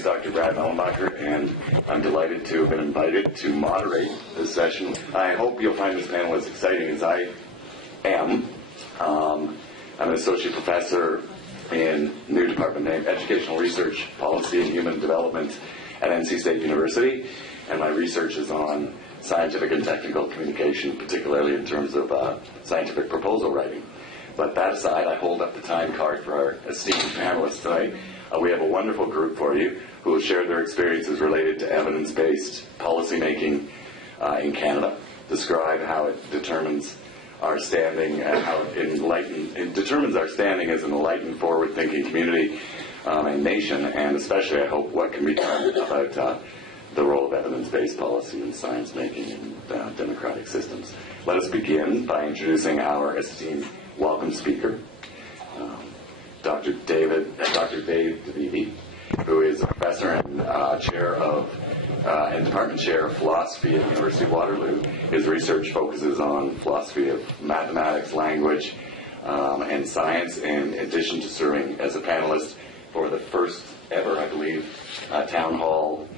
is Dr. Brad Mehlenbacher, and I'm delighted to have been invited to moderate this session. I hope you'll find this panel as exciting as I am. I'm an associate professor in a new department named Educational Research, Policy and Human Development at NC State University, and my research is on scientific and technical communication, particularly in terms of scientific proposal writing. But that aside, I hold up the time card for our esteemed panelists tonight. We have a wonderful group for you who will share their experiences related to evidence-based policymaking in Canada, describe how it determines our standing and how it determines our standing as an enlightened, forward-thinking community and nation, and especially, I hope, what can be done about the role of evidence-based policy in science-making in democratic systems. Let us begin by introducing our esteemed welcome speaker, Dr. Dave DeVivi, who is a professor and chair of and department chair of philosophy at the University of Waterloo. His research focuses on philosophy of mathematics, language, and science, in addition to serving as a panelist for the first ever, I believe, town hall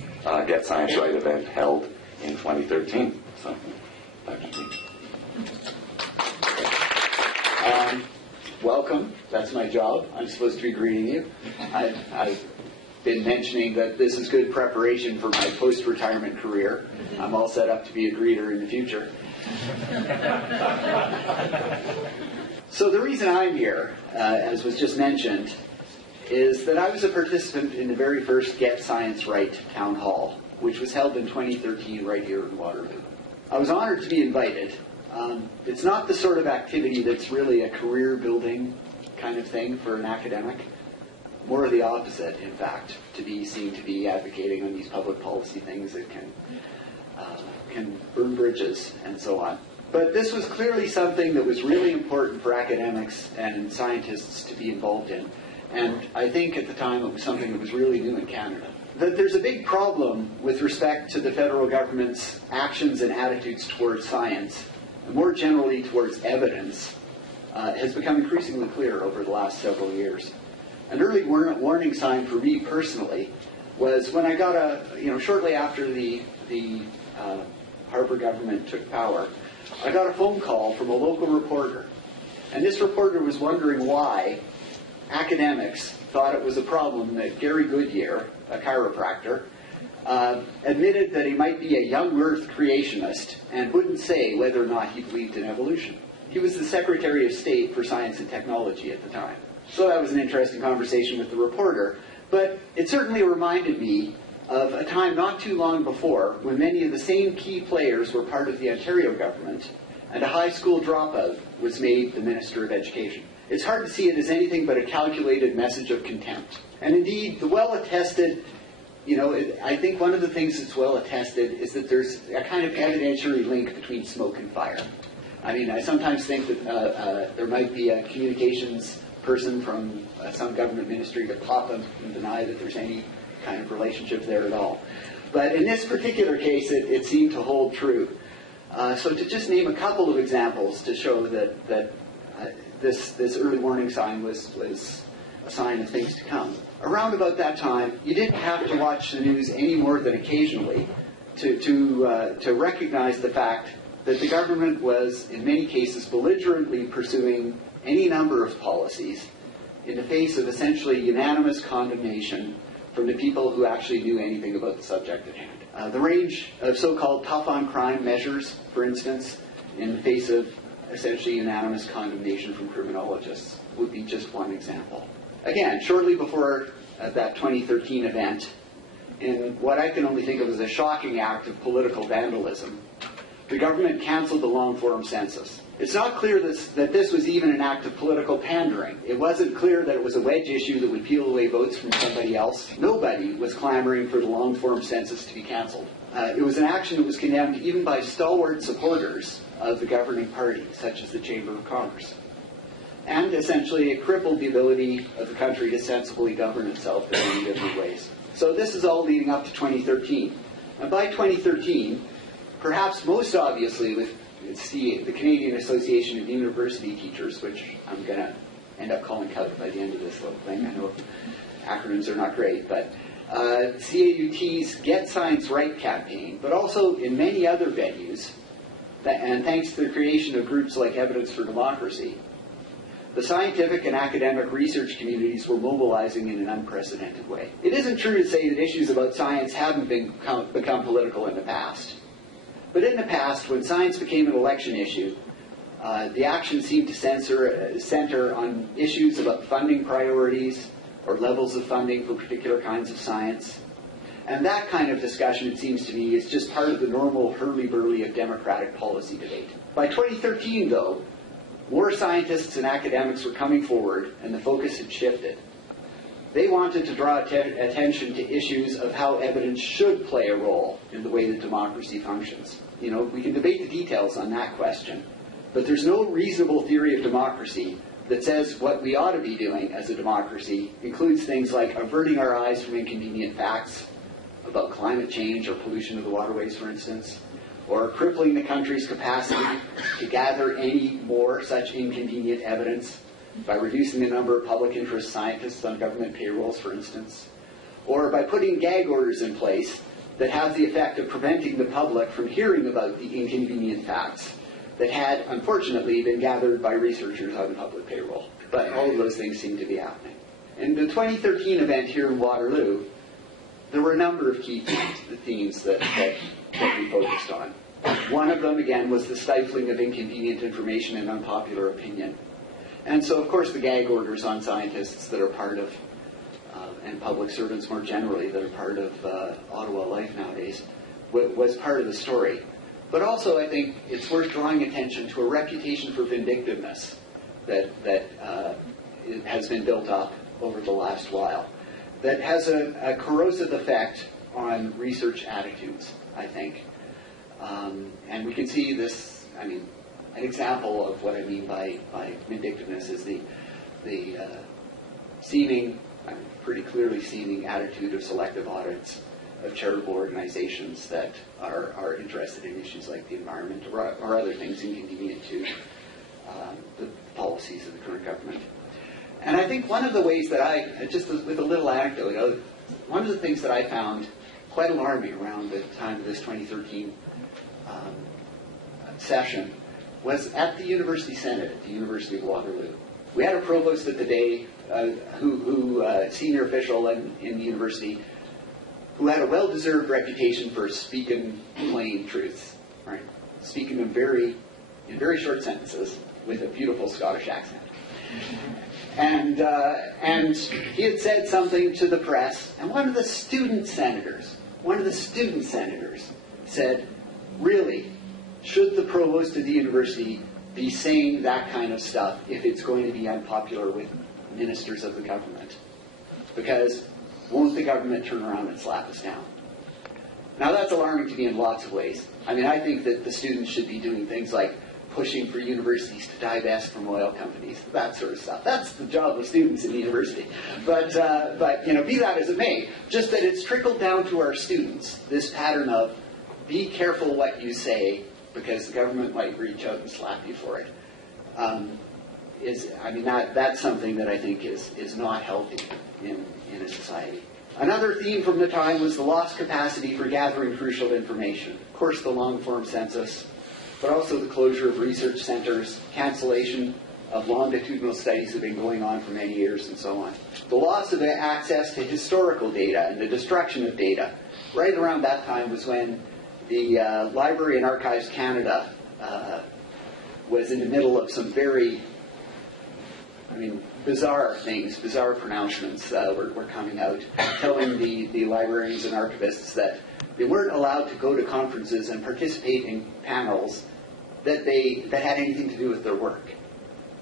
Get Science Right event held in 2013. So, Dr. D. Welcome. That's my job. I'm supposed to be greeting you. I've been mentioning that this is good preparation for my post-retirement career. I'm all set up to be a greeter in the future. So the reason I'm here, as was just mentioned, is that I was a participant in the very first Get Science Right town hall, which was held in 2013 right here in Waterloo. I was honored to be invited. It's not the sort of activity that's really a career-building kind of thing for an academic. More of the opposite, in fact, to be seen to be advocating on these public policy things that can burn bridges and so on. But this was clearly something that was really important for academics and scientists to be involved in. And I think at the time it was something that was really new in Canada. That there's a big problem with respect to the federal government's actions and attitudes towards science, and more generally towards evidence, has become increasingly clear over the last several years. An early warning sign for me personally was when I got shortly after the Harper government took power, I got a phone call from a local reporter. And this reporter was wondering why academics thought it was a problem that Gary Goodyear, a chiropractor, admitted that he might be a young earth creationist and wouldn't say whether or not he believed in evolution. He was the Secretary of State for Science and Technology at the time. So that was an interesting conversation with the reporter, but it certainly reminded me of a time not too long before when many of the same key players were part of the Ontario government, and a high school dropout was made the Minister of Education. It's hard to see it as anything but a calculated message of contempt. And indeed, the well-attested, I think one of the things that's well-attested is that there's a kind of evidentiary link between smoke and fire. I mean, I sometimes think that there might be a communications person from some government ministry to pop up and deny that there's any kind of relationship there at all. But in this particular case, it seemed to hold true. So to just name a couple of examples to show that this early warning sign was a sign of things to come. Around about that time, you didn't have to watch the news any more than occasionally to recognize the fact that the government was, in many cases, belligerently pursuing any number of policies in the face of essentially unanimous condemnation from the people who actually knew anything about the subject at hand. The range of so-called tough-on-crime measures, for instance, in the face of essentially unanimous condemnation from criminologists, would be just one example. Again, shortly before that 2013 event, in what I can only think of as a shocking act of political vandalism, the government canceled the long-form census. It's not clear that this was even an act of political pandering. It wasn't clear that it was a wedge issue that would peel away votes from somebody else. Nobody was clamoring for the long-form census to be canceled. It was an action that was condemned even by stalwart supporters of the governing party, such as the Chamber of Commerce. And essentially it crippled the ability of the country to sensibly govern itself in many different ways. So this is all leading up to 2013. And by 2013, perhaps most obviously with the Canadian Association of University Teachers, which I'm going to end up calling CUT by the end of this little thing. I know acronyms are not great, but CAUT's Get Science Right campaign, but also in many other venues, and thanks to the creation of groups like Evidence for Democracy, the scientific and academic research communities were mobilizing in an unprecedented way. It isn't true to say that issues about science haven't become political in the past. But in the past, when science became an election issue, the action seemed to center on issues about funding priorities or levels of funding for particular kinds of science. And that kind of discussion, it seems to me, is just part of the normal hurly-burly of democratic policy debate. By 2013, though, more scientists and academics were coming forward, and the focus had shifted. They wanted to draw attention to issues of how evidence should play a role in the way that democracy functions. You know, we can debate the details on that question, but there's no reasonable theory of democracy that says what we ought to be doing as a democracy includes things like averting our eyes from inconvenient facts about climate change or pollution of the waterways, for instance, or crippling the country's capacity to gather any more such inconvenient evidence by reducing the number of public interest scientists on government payrolls, for instance, or by putting gag orders in place that have the effect of preventing the public from hearing about the inconvenient facts that had, unfortunately, been gathered by researchers on public payroll. But all of those things seem to be happening. In the 2013 event here in Waterloo, there were a number of key themes that we focused on. One of them, again, was the stifling of inconvenient information and unpopular opinion. And so, of course, the gag orders on scientists that are part of, and public servants more generally, that are part of Ottawa life nowadays, was part of the story. But also, I think it's worth drawing attention to a reputation for vindictiveness that has been built up over the last while, that has a corrosive effect on research attitudes, I think. And we can see this, I mean, an example of what I mean by vindictiveness is the seeming, pretty clearly seeming attitude of selective audits of charitable organizations that are interested in issues like the environment or other things inconvenient to the policies of the current government. And I think one of the ways that I, just with a little anecdote, one of the things that I found quite alarming around the time of this 2013 session was at the University Senate at the University of Waterloo. We had a provost at the day, senior official in the university, who had a well-deserved reputation for speaking plain truths, right? Speaking in very short sentences with a beautiful Scottish accent. And he had said something to the press, and one of the student senators said, really, should the provost of the university be saying that kind of stuff if it's going to be unpopular with ministers of the government? Because won't the government turn around and slap us down? Now that's alarming to me in lots of ways. I mean, I think that the students should be doing things like pushing for universities to divest from oil companies, that sort of stuff. That's the job of students in the university. But you know, be that as it may, just that it's trickled down to our students, this pattern of be careful what you say because the government might reach out and slap you for it. That's something that I think is not healthy in a society. Another theme from the time was the lost capacity for gathering crucial information. Of course, the long-form census, but also the closure of research centers, cancellation of longitudinal studies that have been going on for many years, and so on. The loss of access to historical data and the destruction of data. Right around that time was when the Library and Archives Canada was in the middle of some very, bizarre things, bizarre pronouncements were coming out, telling the librarians and archivists that they weren't allowed to go to conferences and participate in panels that had anything to do with their work.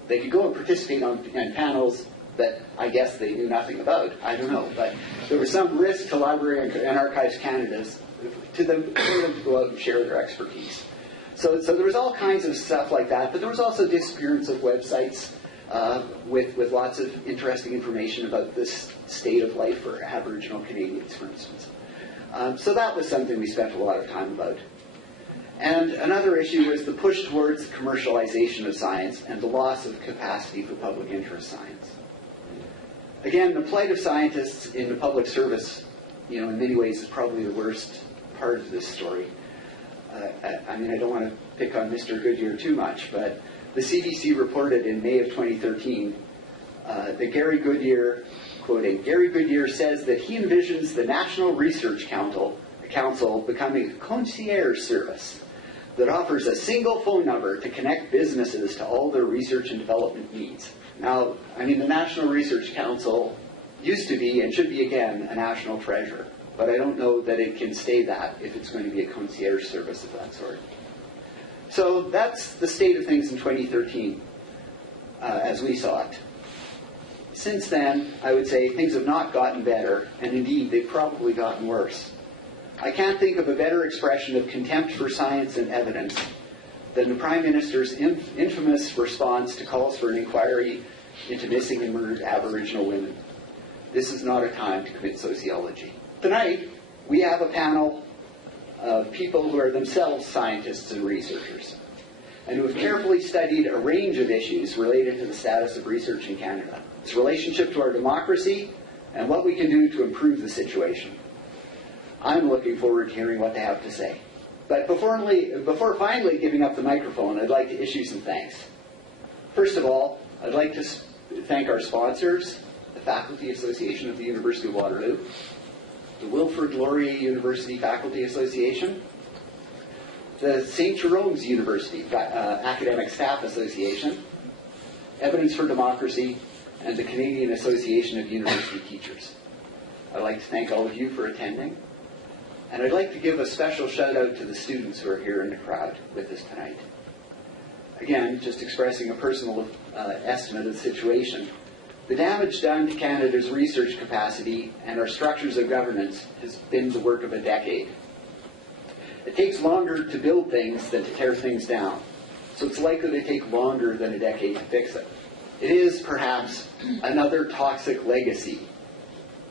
They could go and participate in panels that I guess they knew nothing about. I don't know, but there was some risk to Library and Archives Canada for them to go out and share their expertise. So there was all kinds of stuff like that, but there was also disappearance of websites with lots of interesting information about this state of life for Aboriginal Canadians, for instance. So that was something we spent a lot of time about. And another issue was the push towards commercialization of science and the loss of capacity for public interest science. Again, the plight of scientists in the public service in many ways is probably the worst part of this story. I mean, I don't want to pick on Mr. Goodyear too much, but the CDC reported in May of 2013 that Gary Goodyear, quoting, Gary Goodyear says that he envisions the National Research Council becoming a concierge service that offers a single phone number to connect businesses to all their research and development needs. Now, I mean, the National Research Council used to be and should be again a national treasure, but I don't know that it can stay that if it's going to be a concierge service of that sort. So that's the state of things in 2013 as we saw it. Since then, I would say things have not gotten better, and indeed they've probably gotten worse. I can't think of a better expression of contempt for science and evidence than the Prime Minister's infamous response to calls for an inquiry into missing and murdered Aboriginal women. This is not a time to commit sociology. Tonight, we have a panel of people who are themselves scientists and researchers, and who have carefully studied a range of issues related to the status of research in Canada, its relationship to our democracy, and what we can do to improve the situation. I'm looking forward to hearing what they have to say. But before finally giving up the microphone, I'd like to issue some thanks. First of all, I'd like to thank our sponsors, the Faculty Association of the University of Waterloo, the Wilfrid Laurier University Faculty Association, the St. Jerome's University Academic Staff Association, Evidence for Democracy, and the Canadian Association of University Teachers. I'd like to thank all of you for attending. And I'd like to give a special shout out to the students who are here in the crowd with us tonight. Again, just expressing a personal estimate of the situation. The damage done to Canada's research capacity and our structures of governance has been the work of a decade. It takes longer to build things than to tear things down, so it's likely to take longer than a decade to fix it. It is perhaps another toxic legacy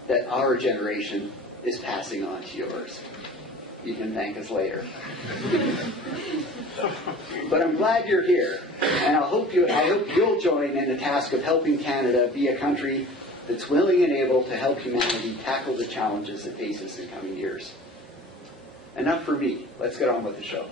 that our generation is passing on to yours. You can thank us later. But I'm glad you're here, and I hope you'll join in the task of helping Canada be a country that's willing and able to help humanity tackle the challenges it faces in coming years. Enough for me. Let's get on with the show.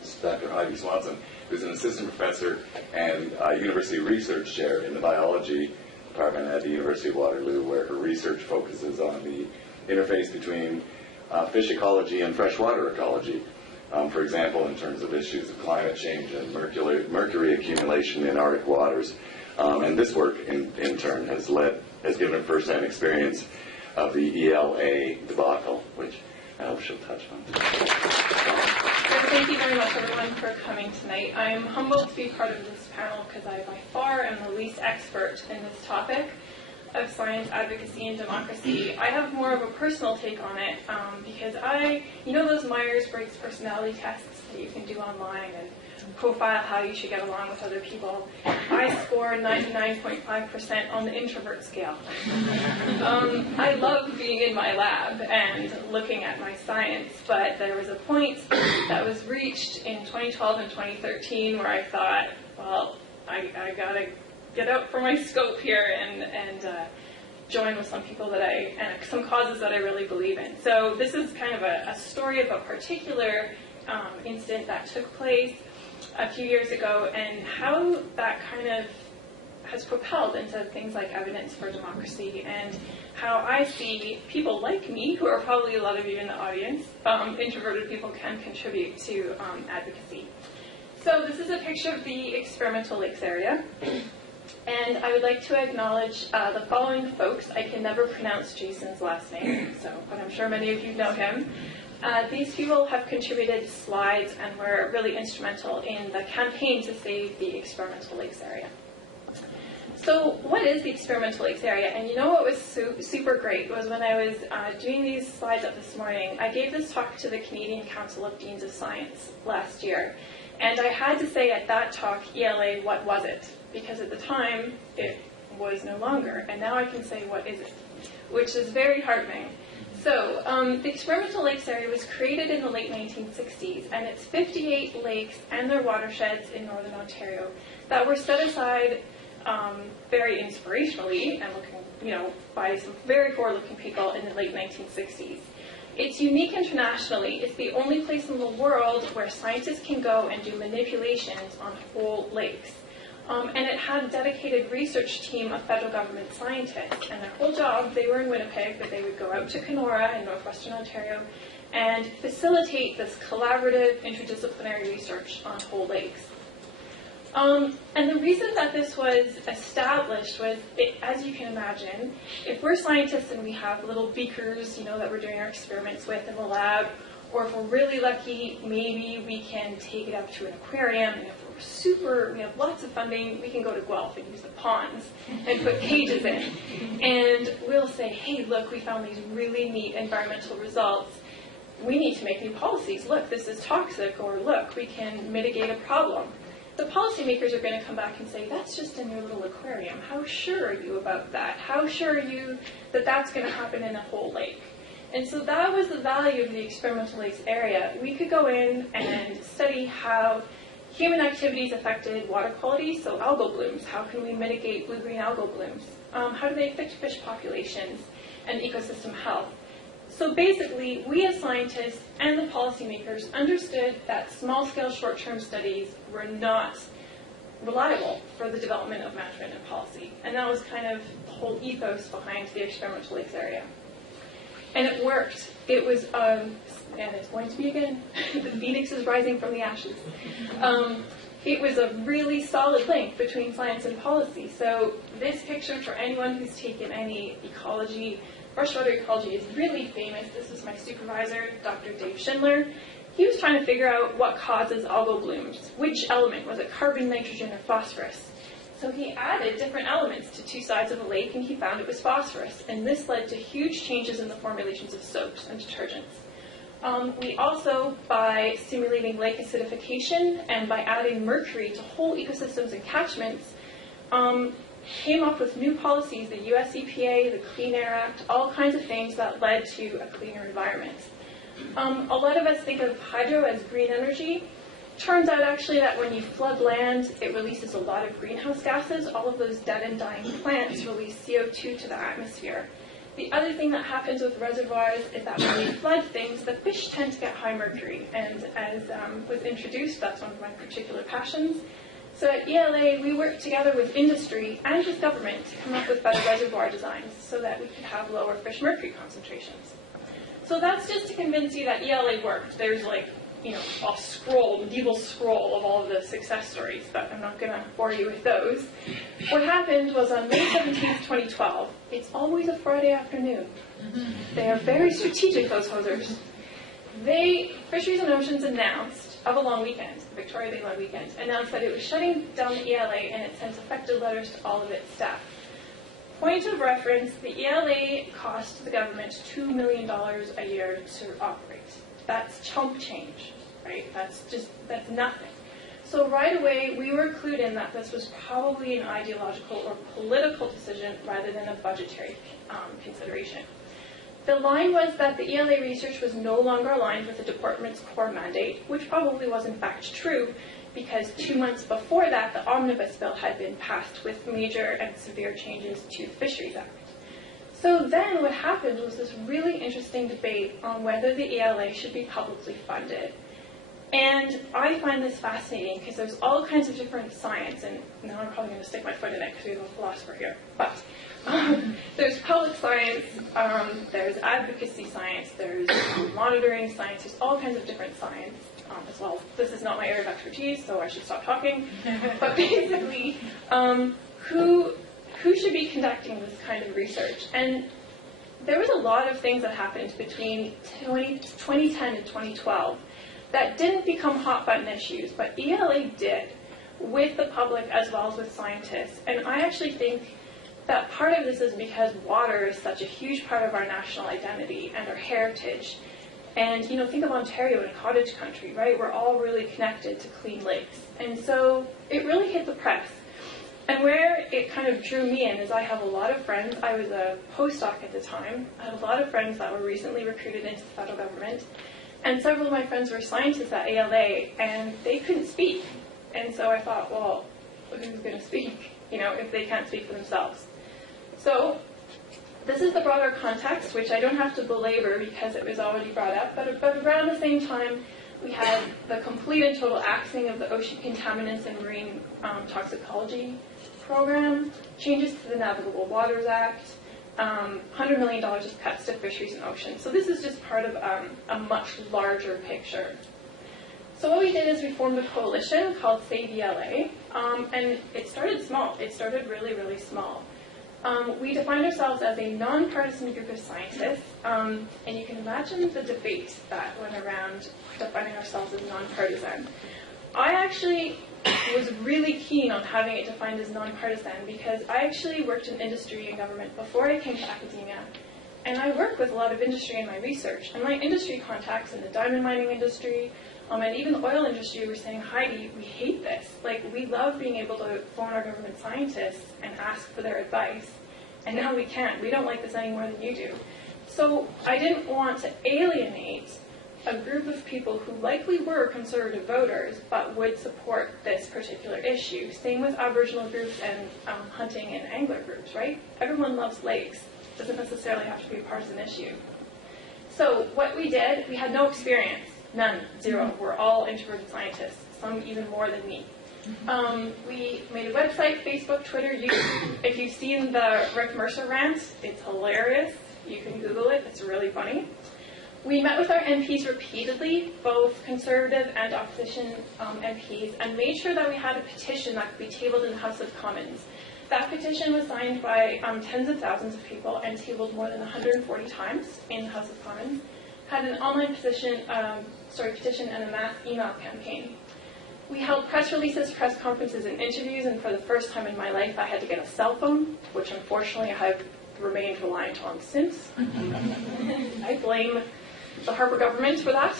This is Dr. Heidi Swanson, who's an assistant professor and university research chair in the biology department at the University of Waterloo, where her research focuses on the interface between fish ecology and freshwater ecology. For example, in terms of issues of climate change and mercury accumulation in Arctic waters. And this work, in turn, has given a first-hand experience of the ELA debacle, which I hope she'll touch on. Thank you very much, everyone, for coming tonight. I'm humbled to be part of this panel because I, by far, am the least expert in this topic of science, advocacy, and democracy. I have more of a personal take on it because those Myers-Briggs personality tests that you can do online and profile how you should get along with other people. I score 99.5% on the introvert scale. I love being in my lab and looking at my science, but there was a point that was reached in 2012 and 2013 where I thought, well, I gotta get out for my scope here and join with some people and some causes that I really believe in. So this is kind of a story of a particular incident that took place a few years ago and how that kind of has propelled into things like evidence for democracy and how I see people like me, who are probably a lot of you in the audience, introverted people can contribute to advocacy. So this is a picture of the experimental lakes area. And I would like to acknowledge the following folks. I can never pronounce Jason's last name, but I'm sure many of you know him. These people have contributed slides and were really instrumental in the campaign to save the experimental lakes area. So what is the experimental lakes area? And you know what was super great was when I was doing these slides up this morning, I gave this talk to the Canadian Council of Deans of Science last year. And I had to say at that talk, ELA, what was it? Because at the time, it was no longer. And now I can say, what is it? Which is very heartening. So the experimental lakes area was created in the late 1960s, and it's 58 lakes and their watersheds in northern Ontario that were set aside very inspirationally and looking by some very forward-looking people in the late 1960s. It's unique internationally. It's the only place in the world where scientists can go and do manipulations on whole lakes. And it had a dedicated research team of federal government scientists. And their whole job, they were in Winnipeg, but they would go out to Kenora in northwestern Ontario and facilitate this collaborative interdisciplinary research on whole lakes. And the reason that this was established was, as you can imagine, if we're scientists and we have little beakers, that we're doing our experiments with in the lab, or if we're really lucky, maybe we can take it up to an aquarium, and if we have lots of funding, we can go to Guelph and use the ponds and put cages in. And we'll say, hey, look, we found these really neat environmental results. We need to make new policies. Look, this is toxic, or look, we can mitigate a problem. The policymakers are going to come back and say, that's just in your little aquarium. How sure are you about that? How sure are you that that's going to happen in a whole lake? And so that was the value of the experimental lakes area. We could go in and study how human activities affected water quality, so algal blooms. How can we mitigate blue-green algal blooms? How do they affect fish populations and ecosystem health? So basically, we as scientists and the policymakers understood that small-scale short-term studies were not reliable for the development of management and policy. And that was kind of the whole ethos behind the experimental lakes area. And it worked. It was, and it's going to be again, the phoenix is rising from the ashes. It was a really solid link between science and policy. So this picture, for anyone who's taken any ecology, freshwater ecology, is really famous. This was my supervisor, Dr. Dave Schindler. He was trying to figure out what causes algal blooms. Which element? Was it carbon, nitrogen, or phosphorus? So he added different elements to two sides of a lake, and he found it was phosphorus. And this led to huge changes in the formulations of soaps and detergents. We also, by simulating lake acidification and by adding mercury to whole ecosystems and catchments, came up with new policies, the US EPA, the Clean Air Act, all kinds of things that led to a cleaner environment. A lot of us think of hydro as green energy. Turns out actually that when you flood land, it releases a lot of greenhouse gases. All of those dead and dying plants release CO2 to the atmosphere. The other thing that happens with reservoirs is that when we flood things, the fish tend to get high mercury. And as was introduced, that's one of my particular passions. So at ELA, we worked together with industry and with government to come up with better reservoir designs so that we could have lower fish mercury concentrations. So that's just to convince you that ELA worked. There's a scroll, medieval scroll of all of the success stories, but I'm not going to bore you with those. What happened was on May 17th, 2012, it's always a Friday afternoon. They are very strategic, those hosers. Fisheries and Oceans announced, of a long weekend, the Victoria Day long weekend, announced that it was shutting down the ELA, and it sent affected letters to all of its staff. Point of reference, the ELA cost the government $2 million a year to operate. That's chump change, right? That's nothing. So right away, we were clued in that this was probably an ideological or political decision rather than a budgetary consideration. The line was that the ELA research was no longer aligned with the department's core mandate, which probably was in fact true, because 2 months before that, the Omnibus Bill had been passed with major and severe changes to the Fisheries Act. So then what happened was this really interesting debate on whether the ELA should be publicly funded. And I find this fascinating because there's all kinds of different science, and now I'm probably going to stick my foot in it because we have a philosopher here. But there's public science, there's advocacy science, there's monitoring science, there's all kinds of different science as well. This is not my area of expertise, so I should stop talking. But basically, who should be conducting this kind of research? And there was a lot of things that happened between 2010 and 2012 that didn't become hot button issues, but ELA did, with the public as well as with scientists. And I actually think that part of this is because water is such a huge part of our national identity and our heritage. And, think of Ontario and cottage country, right? We're all really connected to clean lakes. And so it really hit the press. And where it kind of drew me in is I have a lot of friends. I was a postdoc at the time. I had a lot of friends that were recently recruited into the federal government. And several of my friends were scientists at ALA, and they couldn't speak. And so I thought, well, who's going to speak, if they can't speak for themselves? So this is the broader context, which I don't have to belabor because it was already brought up, but around the same time, we had the complete and total axing of the ocean contaminants and marine toxicology program, changes to the Navigable Waters Act, $100 million of cuts to fisheries and oceans. So this is just part of a much larger picture. So what we did is we formed a coalition called Save ELA, and it started small. It started really, really small. We defined ourselves as a nonpartisan group of scientists, and you can imagine the debate that went around defining ourselves as nonpartisan. I actually was really keen on having it defined as nonpartisan because I actually worked in industry and government before I came to academia, and I work with a lot of industry in my research. And my industry contacts in the diamond mining industry, and even the oil industry were saying, Heidi, we hate this. Like, we love being able to phone our government scientists and ask for their advice, and now we can't. We don't like this any more than you do. So I didn't want to alienate a group of people who likely were conservative voters, but would support this particular issue. Same with Aboriginal groups and hunting and angler groups, right? Everyone loves lakes. It doesn't necessarily have to be a partisan issue. So what we did, we had no experience. None. Zero. We're all introverted scientists, some even more than me. We made a website, Facebook, Twitter, YouTube. If you've seen the Rick Mercer rant, it's hilarious. You can Google it. It's really funny. We met with our MPs repeatedly, both conservative and opposition MPs, and made sure that we had a petition that could be tabled in the House of Commons. That petition was signed by tens of thousands of people and tabled more than 140 times in the House of Commons. Had an online petition and a mass email campaign. We held press releases, press conferences, and interviews, and for the first time in my life, I had to get a cell phone, which unfortunately I have remained reliant on since. I blame the Harper government for that.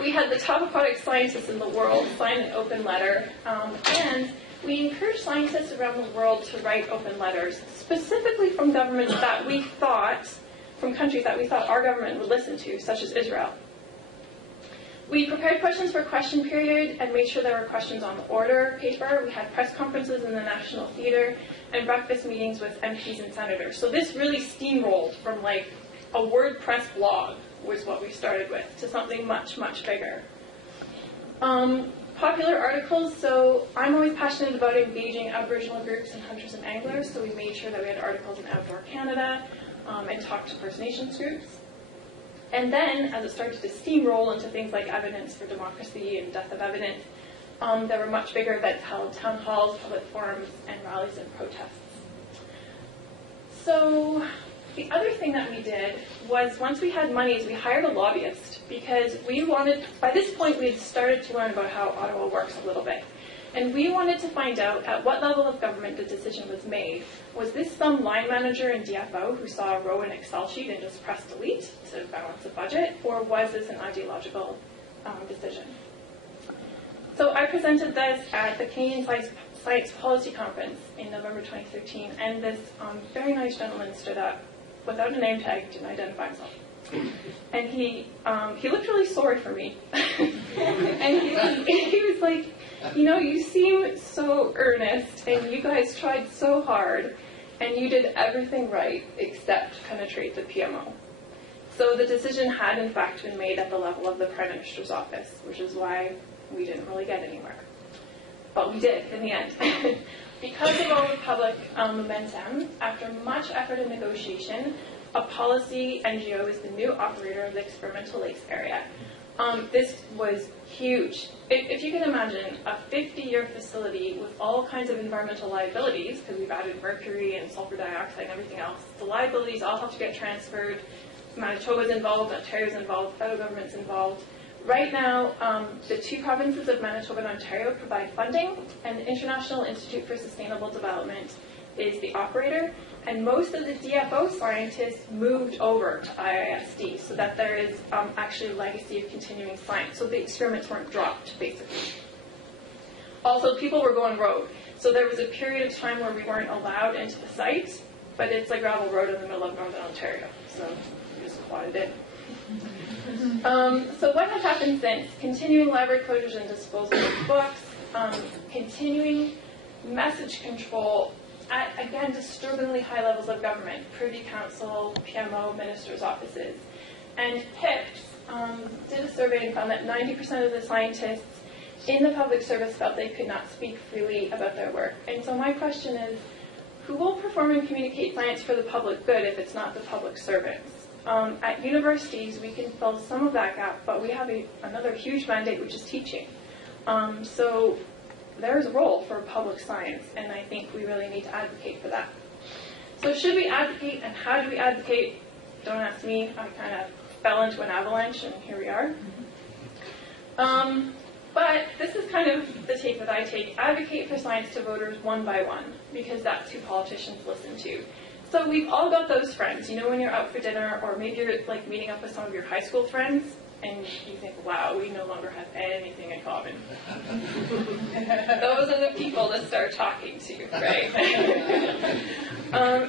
We had the top aquatic scientists in the world sign an open letter, and we encouraged scientists around the world to write open letters, specifically from governments that we thought, from countries that we thought our government would listen to, such as Israel. We prepared questions for question period and made sure there were questions on the order paper. We had press conferences in the National Theatre and breakfast meetings with MPs and senators. So this really steamrolled from like a WordPress blog was what we started with to something much, much bigger. Popular articles, so I'm always passionate about engaging Aboriginal groups and hunters and anglers, so we made sure that we had articles in Outdoor Canada and talked to First Nations groups. And then, as it started to steamroll into things like Evidence for Democracy and Death of Evidence, there were much bigger events held, town halls, public forums, and rallies and protests. So the other thing that we did was once we had monies, we hired a lobbyist because we wanted, by this point we had started to learn about how Ottawa works a little bit. And we wanted to find out at what level of government the decision was made. Was this some line manager in DFO who saw a row in Excel sheet and just pressed delete to balance the budget, or was this an ideological decision? So I presented this at the Canadian Science Policy Conference in November 2013, and this very nice gentleman stood up without a name tag, didn't identify himself. And he looked really sorry for me. And he was like, you know, you seem so earnest, and you guys tried so hard, and you did everything right except penetrate the PMO. So the decision had, in fact, been made at the level of the Prime Minister's office, which is why we didn't really get anywhere. But we did, in the end. Because of all the public momentum, after much effort and negotiation, a policy NGO is the new operator of the experimental lakes area. This was huge. If you can imagine a 50-year facility with all kinds of environmental liabilities, because we've added mercury and sulfur dioxide and everything else, the liabilities all have to get transferred. Manitoba's involved, Ontario's involved, federal government's involved. Right now, the two provinces of Manitoba and Ontario provide funding, and the International Institute for Sustainable Development is the operator, and most of the DFO scientists moved over to IISD so that there is actually a legacy of continuing science. So the experiments weren't dropped, basically. Also, people were going rogue. So there was a period of time where we weren't allowed into the site, but it's a gravel road in the middle of Northern Ontario, so we just quadded it. So what has happened since? Continuing library closures and disposal of books, continuing message control at, again, disturbingly high levels of government, Privy Council, PMO, ministers' offices. And PIPS did a survey and found that 90% of the scientists in the public service felt they could not speak freely about their work. And so my question is, who will perform and communicate science for the public good if it's not the public servants? At universities, we can fill some of that gap, but we have another huge mandate, which is teaching. So there's a role for public science, and I think we really need to advocate for that. So should we advocate, and how do we advocate? Don't ask me. I kind of fell into an avalanche, and here we are. But this is kind of the take that I take. Advocate for science to voters one by one, because that's who politicians listen to. So we've all got those friends, you know, when you're out for dinner, or maybe you're like meeting up with some of your high school friends, and you think, wow, we no longer have anything in common. Those are the people to start talking to, right?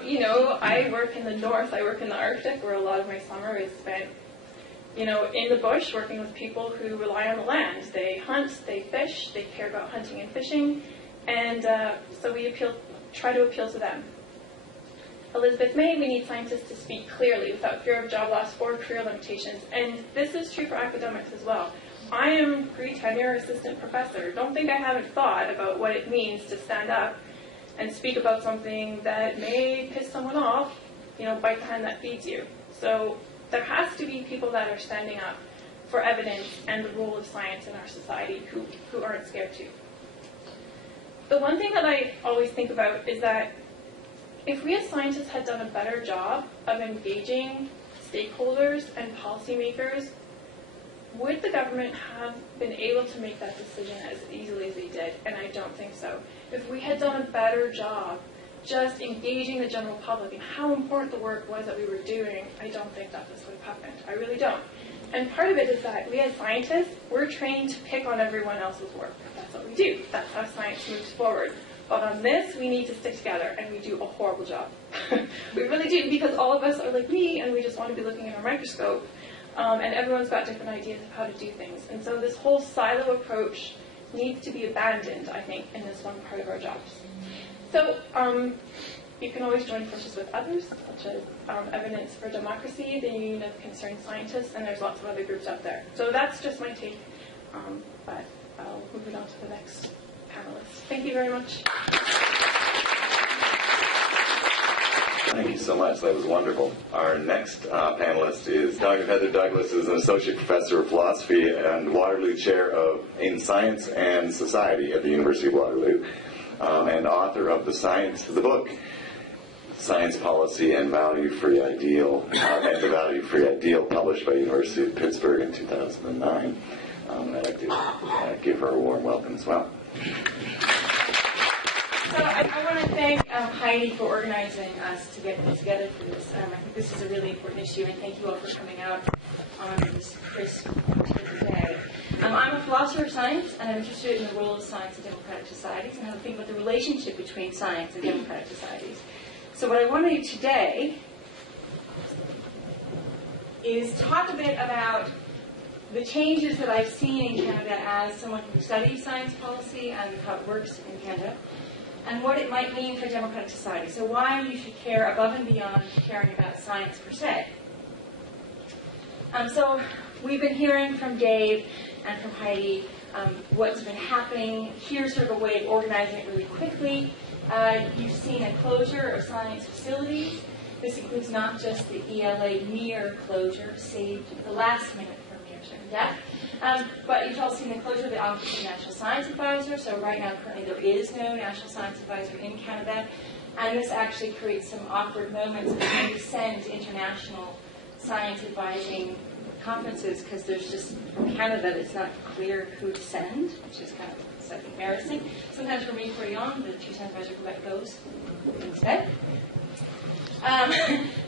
You know, I work in the north, I work in the Arctic, where a lot of my summer is spent, you know, in the bush, working with people who rely on the land. They hunt, they fish, they care about hunting and fishing, and so we try to appeal to them. Elizabeth May, we need scientists to speak clearly without fear of job loss or career limitations. And this is true for academics as well. I am pre-tenure assistant professor. Don't think I haven't thought about what it means to stand up and speak about something that may piss someone off, you know, bite the hand that feeds you. So there has to be people that are standing up for evidence and the role of science in our society who aren't scared to. The one thing that I always think about is that if we as scientists had done a better job of engaging stakeholders and policymakers, would the government have been able to make that decision as easily as they did? And I don't think so. If we had done a better job just engaging the general public and how important the work was that we were doing, I don't think that this would have happened. I really don't. And part of it is that we as scientists, we're trained to pick on everyone else's work. That's what we do. That's how science moves forward. But on this, we need to stick together, and we do a horrible job. We really do, because all of us are like me, and we just want to be looking at our microscope, and everyone's got different ideas of how to do things. And so this whole silo approach needs to be abandoned, I think, in this one part of our jobs. So you can always join forces with others, such as Evidence for Democracy, the Union of Concerned Scientists, and there's lots of other groups out there. So that's just my take, but I'll move it on to the next panelists. Thank you very much. Thank you so much. That was wonderful. Our next panelist is Dr. Heather Douglas, is an associate professor of philosophy and Waterloo chair in science and society at the University of Waterloo, and author of the book Science Policy and Value-Free Ideal, and the Value-Free Ideal, published by the University of Pittsburgh in 2009. I'd like to give her a warm welcome as well. So I want to thank Heidi for organizing us to get this together for this. I think this is a really important issue, and thank you all for coming out on this crisp day. I'm a philosopher of science, and I'm interested in the role of science in democratic societies, and how to think about the relationship between science and democratic societies. So what I want to do today is talk a bit about the changes that I've seen in Canada as someone who studies science policy and how it works in Canada, and what it might mean for democratic society. So why you should care above and beyond caring about science per se. So we've been hearing from Dave and from Heidi what's been happening. Here's sort of a way of organizing it really quickly. You've seen a closure of science facilities. This includes not just the ELA near closure, saved at the last minute from near-term death, but you've also seen the closure of the Office of the National Science Advisor. So right now, currently, there is no National Science Advisor in Canada, and this actually creates some awkward moments of trying to send international science advising conferences, because there's just, from Canada, it's not clear who to send, which is kind of slightly embarrassing. Sometimes for me, Corion, the chief science advisor, Quebec, goes instead.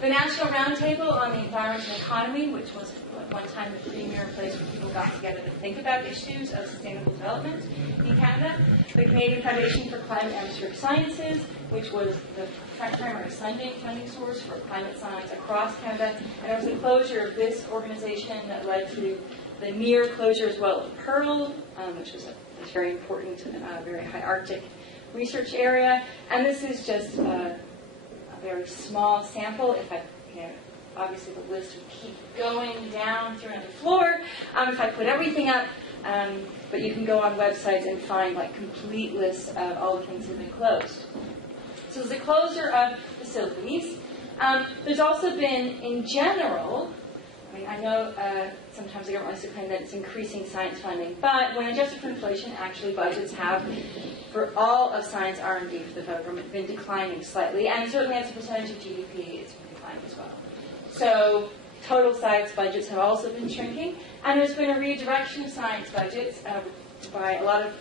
The National Roundtable on the Environment and Economy, which was at one time the premier place where people got together to think about issues of sustainable development in Canada. The Canadian Foundation for Climate and Atmospheric Sciences, which was the primary funding source for climate science across Canada. And it was the closure of this organization that led to the near closure as well of Pearl, which was a very important, very high Arctic research area. And this is just a very small sample. If I, obviously the list would keep going down through another floor if I put everything up. But you can go on websites and find like complete lists of all the things that have been closed. So there's a closure of facilities. There's also been, in general, I know sometimes the government likes to claim that it's increasing science funding, but when adjusted for inflation, actually budgets have, for all of science R&D for the federal government, been declining slightly, and certainly as a percentage of GDP, it's been declining as well. So total science budgets have also been shrinking, and there's been a redirection of science budgets by a lot of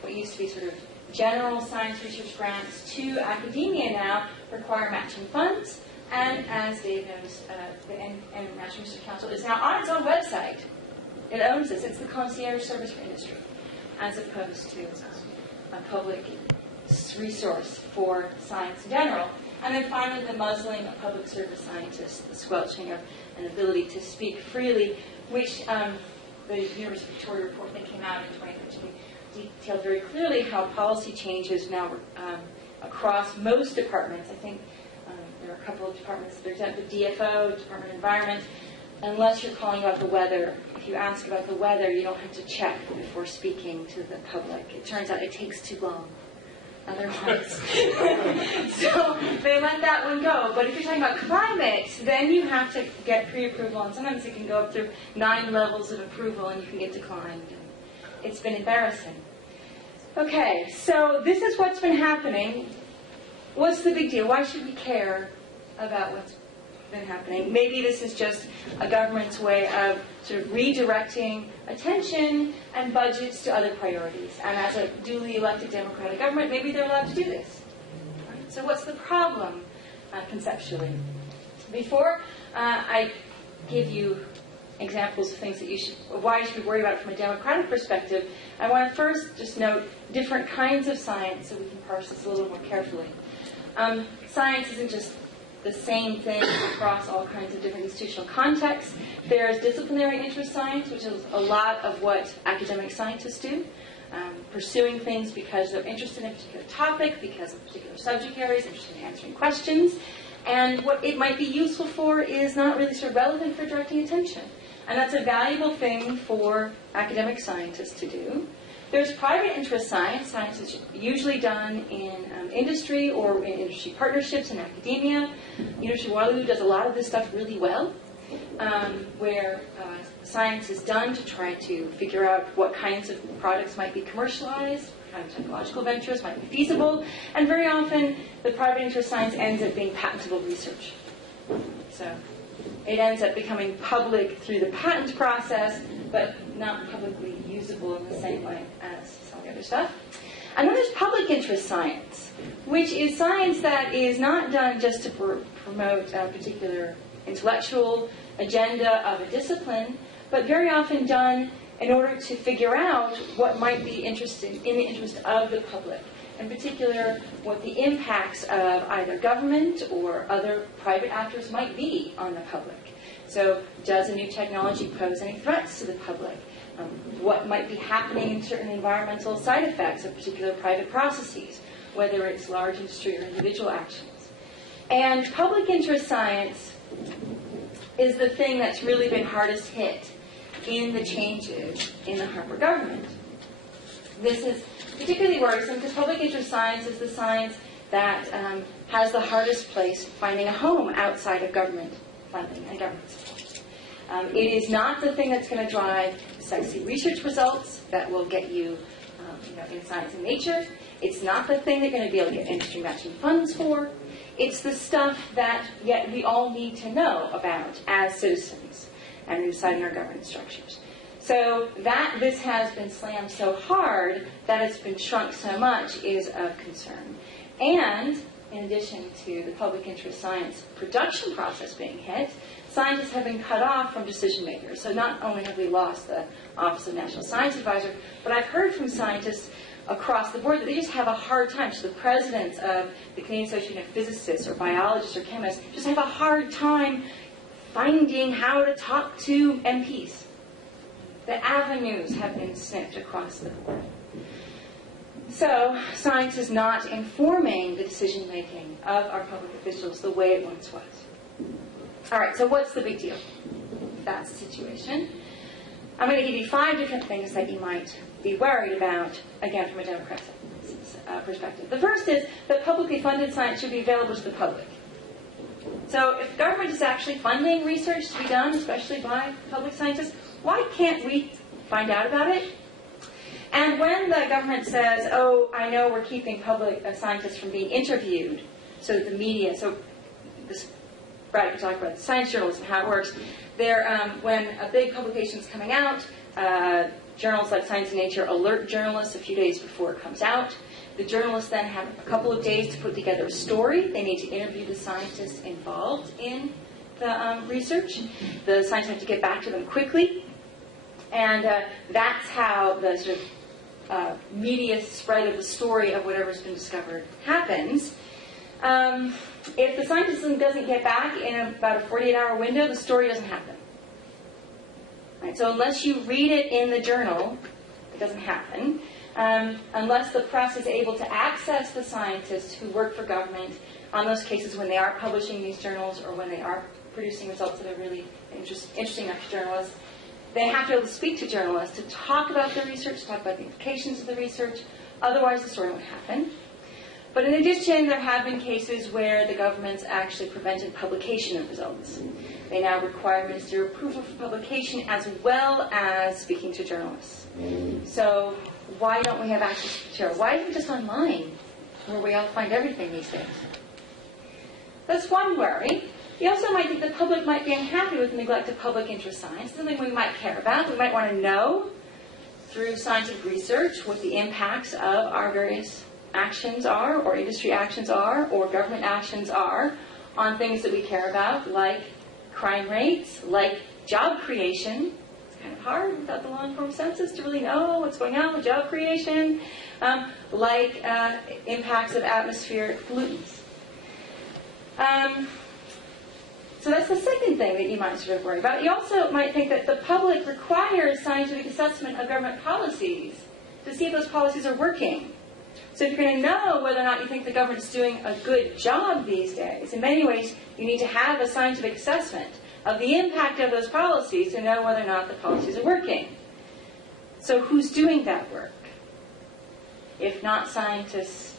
what used to be sort of general science research grants to academia now require matching funds. And as Dave knows, the National Research Council is now on its own website. It owns this. It's the concierge service for industry, as opposed to a public resource for science in general. And then finally, the muzzling of public service scientists, the squelching of an ability to speak freely, which the University of Victoria report that came out in 2013 detailed very clearly how policy changes now across most departments. I think there are a couple of departments. There's the DFO, Department of Environment. Unless you're calling about the weather, if you ask about the weather, you don't have to check before speaking to the public. It turns out it takes too long otherwise. So they let that one go. But if you're talking about climate, then you have to get pre-approval, and sometimes it can go up through 9 levels of approval, and you can get declined. It's been embarrassing. Okay, so this is what's been happening. What's the big deal? Why should we care about what's been happening? Maybe this is just a government's way of sort of redirecting attention and budgets to other priorities. And as a duly elected democratic government, maybe they're allowed to do this. Right? So what's the problem conceptually? Before I give you examples of things that why you should be worried about it from a democratic perspective, I want to first just note different kinds of science so we can parse this a little more carefully. Science isn't just the same thing across all kinds of different institutional contexts. There's disciplinary interest science, which is a lot of what academic scientists do, pursuing things because they're interested in a particular topic, because of particular subject areas, interested in answering questions. And what it might be useful for is not really sort of relevant for directing attention. And that's a valuable thing for academic scientists to do. There's private interest science. Science is usually done in industry or in industry partnerships in academia. University of Waterloo does a lot of this stuff really well, where science is done to try to figure out what kinds of products might be commercialized, what kind of technological ventures might be feasible, and very often the private interest science ends up being patentable research. So it ends up becoming public through the patent process, but not publicly usable in the same way as some of the other stuff. And then there's public interest science, which is science that is not done just to promote a particular intellectual agenda of a discipline, but very often done in order to figure out what might be in the interest of the public. In particular, what the impacts of either government or other private actors might be on the public. So, does a new technology pose any threats to the public? What might be happening in certain environmental side effects of particular private processes, whether it's large industry or individual actions? And public interest science is the thing that's really been hardest hit in the changes in the Harper government. This is particularly worrisome because public interest science is the science that has the hardest place finding a home outside of government funding and government support. It is not the thing that's going to drive sexy research results that will get you, in science and nature. It's not the thing they're going to be able to get industry matching funds for. It's the stuff that yet we all need to know about as citizens and inside our government structures. So that this has been slammed so hard that it's been shrunk so much is of concern. And in addition to the public interest science production process being hit, scientists have been cut off from decision makers. So not only have we lost the Office of National Science Advisor, but I've heard from scientists across the board that they just have a hard time. So the presidents of the Canadian Association of Physicists or biologists or chemists just have a hard time finding how to talk to MPs. The avenues have been snipped across the board. So science is not informing the decision-making of our public officials the way it once was. All right, so what's the big deal? That's the situation. I'm going to give you 5 different things that you might be worried about, again, from a democratic perspective. The first is that publicly funded science should be available to the public. So if government is actually funding research to be done, especially by public scientists, why can't we find out about it? And when the government says, oh, I know we're keeping public scientists from being interviewed, so that the media, so this, Brad can talk about science journalism, how it works. When a big publication is coming out, journals like Science and Nature alert journalists a few days before it comes out. The journalists then have a couple of days to put together a story. They need to interview the scientists involved in the research. The scientists have to get back to them quickly. And that's how the sort of media spread of the story of whatever's been discovered happens. If the scientist doesn't get back in about a 48-hour window, the story doesn't happen. Right? So unless you read it in the journal, it doesn't happen. Unless the press is able to access the scientists who work for government on those cases when they are publishing these journals or when they are producing results that are really interesting enough to journalists, they have to be able to speak to journalists to talk about their research, to talk about the implications of the research. Otherwise, the story won't happen. But in addition, there have been cases where the government's actually prevented publication of results. They now require ministerial approval for publication as well as speaking to journalists. So why don't we have access to material? Why isn't it just online where we all find everything these days? That's one worry. You also might think the public might be unhappy with the neglect of public interest science, something we might care about. We might want to know through scientific research what the impacts of our various actions are, or industry actions are, or government actions are on things that we care about, like crime rates, like job creation. It's kind of hard without the long-form census to really know what's going on with job creation, like impacts of atmospheric pollutants. So that's the second thing that you might sort of worry about. You also might think that the public requires scientific assessment of government policies to see if those policies are working. So if you're going to know whether or not you think the government's doing a good job these days, in many ways you need to have a scientific assessment of the impact of those policies to know whether or not the policies are working. So who's doing that work? If not scientists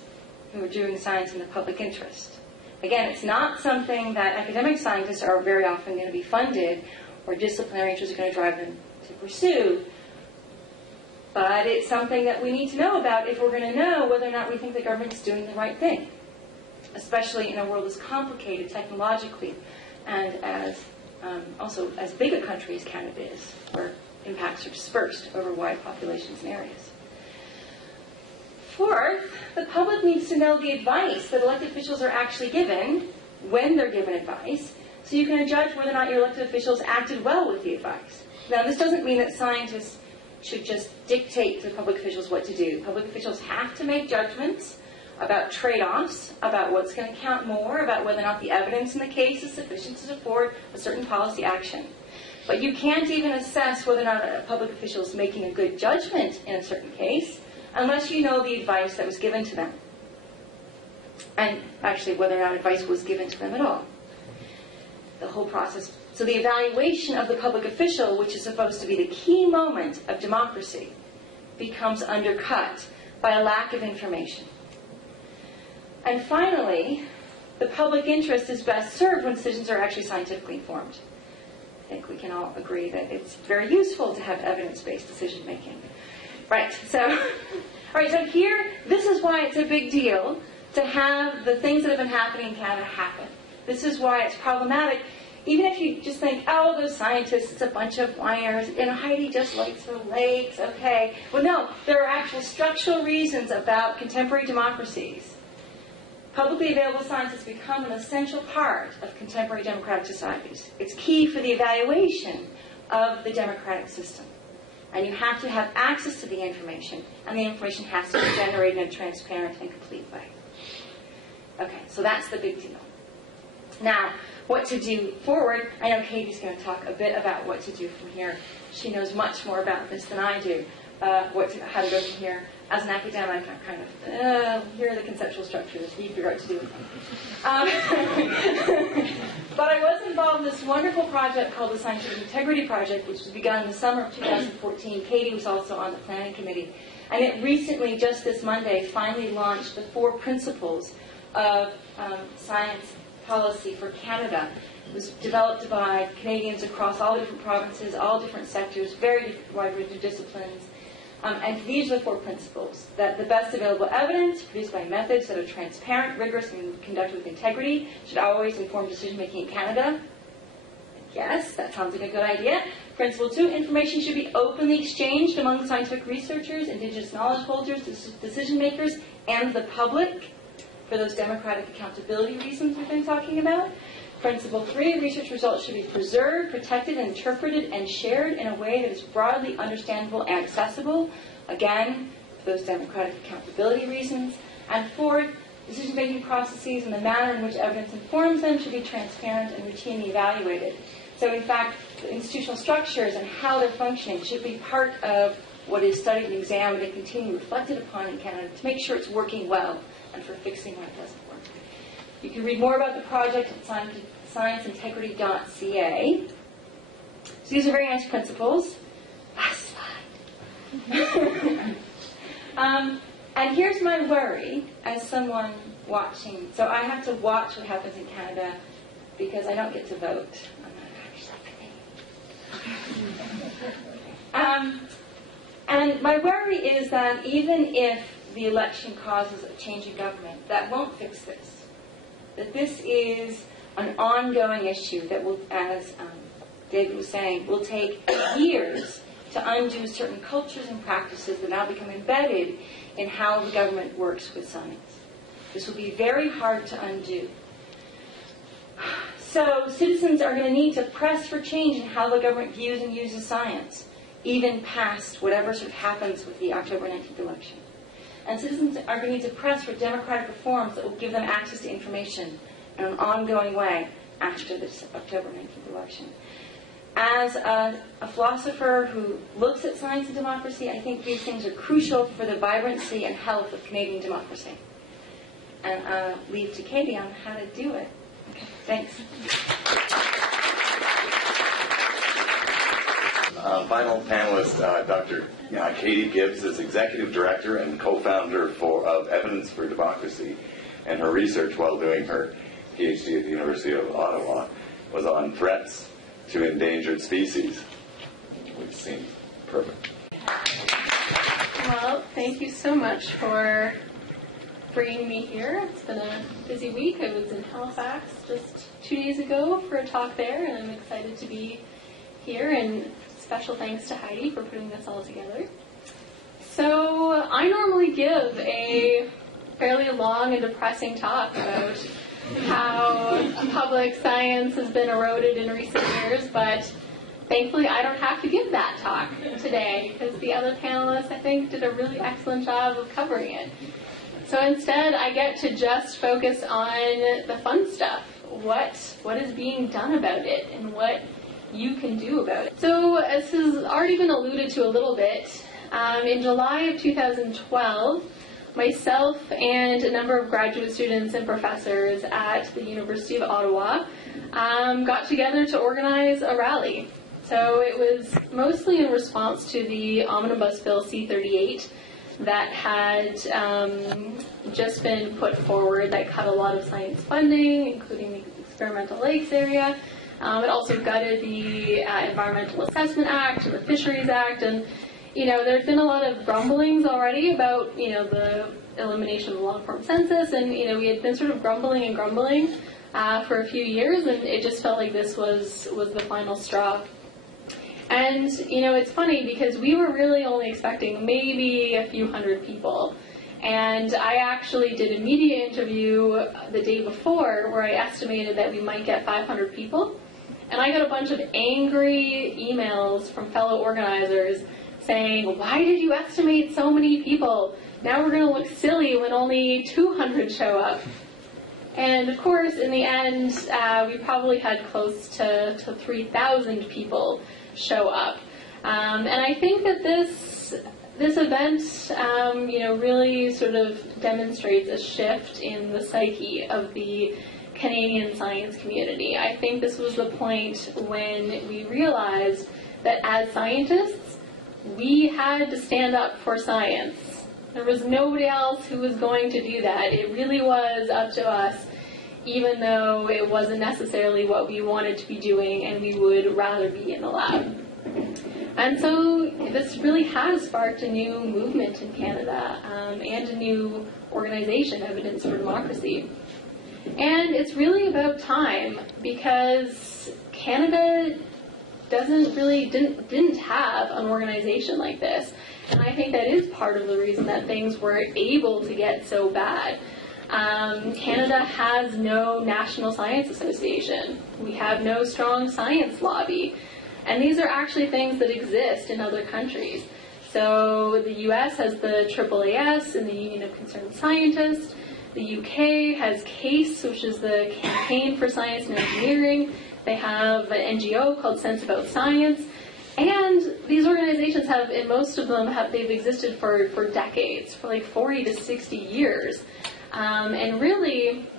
who are doing science in the public interest. Again, it's not something that academic scientists are very often going to be funded or disciplinary interests are going to drive them to pursue. But it's something that we need to know about if we're going to know whether or not we think the government's doing the right thing, especially in a world as complicated technologically and as also as big a country as Canada is, where impacts are dispersed over wide populations and areas. Fourth, the public needs to know the advice that elected officials are actually given when they're given advice, so you can judge whether or not your elected officials acted well with the advice. Now, this doesn't mean that scientists should just dictate to public officials what to do. Public officials have to make judgments about trade-offs, about what's going to count more, about whether or not the evidence in the case is sufficient to support a certain policy action. But you can't even assess whether or not a public official is making a good judgment in a certain case unless you know the advice that was given to them. And actually, whether or not advice was given to them at all. The whole process. So the evaluation of the public official, which is supposed to be the key moment of democracy, becomes undercut by a lack of information. And finally, the public interest is best served when decisions are actually scientifically informed. I think we can all agree that it's very useful to have evidence-based decision-making. Right, so, all right, so here, this is why it's a big deal to have the things that have been happening in Canada happen. This is why it's problematic. Even if you just think, oh, those scientists, it's a bunch of whiners, and Heidi just likes the lakes, okay. Well, no, there are actual structural reasons about contemporary democracies. Publicly available science has become an essential part of contemporary democratic societies. It's key for the evaluation of the democratic system. And you have to have access to the information, and the information has to be generated in a transparent and complete way. Okay, so that's the big deal. Now, what to do forward? I know Katie's going to talk a bit about what to do from here. She knows much more about this than I do. how to go from here. As an academic, I'm kind of, here are the conceptual structures, you figure out what to do with them. But I was involved in this wonderful project called the Scientific Integrity Project, which was begun in the summer of 2014. Katie was also on the planning committee. And it recently, just this Monday, finally launched the 4 principles of science policy for Canada. It was developed by Canadians across all different provinces, all different sectors, very wide range of disciplines. And these are the 4 principles: that the best available evidence, produced by methods that are transparent, rigorous, and conducted with integrity, should always inform decision-making in Canada. Yes, that sounds like a good idea. Principle 2, information should be openly exchanged among scientific researchers, Indigenous knowledge holders, decision-makers, and the public, for those democratic accountability reasons we've been talking about. Principle 3, research results should be preserved, protected, interpreted, and shared in a way that is broadly understandable and accessible. Again, for those democratic accountability reasons. And 4, decision-making processes and the manner in which evidence informs them should be transparent and routinely evaluated. So in fact, the institutional structures and how they're functioning should be part of what is studied and examined and continually reflected upon in Canada to make sure it's working well and for fixing when it doesn't work. You can read more about the project at scienceintegrity.ca. So these are very nice principles. Last slide. And here's my worry as someone watching. So I have to watch what happens in Canada because I don't get to vote. And my worry is that even if the election causes a change in government, that won't fix this. That this is an ongoing issue that will, as David was saying, will take years to undo certain cultures and practices that now become embedded in how the government works with science. This will be very hard to undo. So citizens are going to need to press for change in how the government views and uses science, even past whatever sort of happens with the October 19th election. And citizens are going to need to press for democratic reforms that will give them access to information in an ongoing way after this October 19th election. As a philosopher who looks at science and democracy, I think these things are crucial for the vibrancy and health of Canadian democracy. And I'll leave to Katie on how to do it. Okay, thanks. Final panelist, Dr. Katie Gibbs is Executive Director and Co-Founder of Evidence for Democracy, and her research while doing her PhD at the University of Ottawa was on threats to endangered species, which seems perfect. Well, thank you so much for bringing me here. It's been a busy week. I was in Halifax just 2 days ago for a talk there, and I'm excited to be here, and special thanks to Heidi for putting this all together. So I normally give a fairly long and depressing talk about how public science has been eroded in recent years, but thankfully I don't have to give that talk today because the other panelists, I think, did a really excellent job of covering it. So instead, I get to just focus on the fun stuff. What is being done about it and what you can do about it. So as has already been alluded to a little bit, in July of 2012, myself and a number of graduate students and professors at the University of Ottawa got together to organize a rally. So it was mostly in response to the Omnibus Bill C-38 that had just been put forward that cut a lot of science funding, including the Experimental Lakes area. It also gutted the Environmental Assessment Act and the Fisheries Act, and there's been a lot of grumblings already about the elimination of the long-form census, and we had been sort of grumbling for a few years, and it just felt like this was the final straw. And it's funny because we were really only expecting maybe a few hundred people. And I actually did a media interview the day before where I estimated that we might get 500 people. And I got a bunch of angry emails from fellow organizers saying, well, why did you estimate so many people? Now we're going to look silly when only 200 show up. And of course, in the end, we probably had close to 3,000 people show up. And I think that this event, really sort of demonstrates a shift in the psyche of the Canadian science community. I think this was the point when we realized that as scientists, we had to stand up for science. There was nobody else who was going to do that. It really was up to us, even though it wasn't necessarily what we wanted to be doing and we would rather be in the lab. And so this really has sparked a new movement in Canada and a new organization, Evidence for Democracy. And it's really about time, because Canada didn't have an organization like this. And I think that is part of the reason that things were able to get so bad. Canada has no National Science Association. We have no strong science lobby. And these are actually things that exist in other countries. So the US has the AAAS and the Union of Concerned Scientists. The UK has CASE, which is the Campaign for Science and Engineering. They have an NGO called Sense About Science. And these organizations have, and most of them they've existed for decades, for like 40 to 60 years. And really,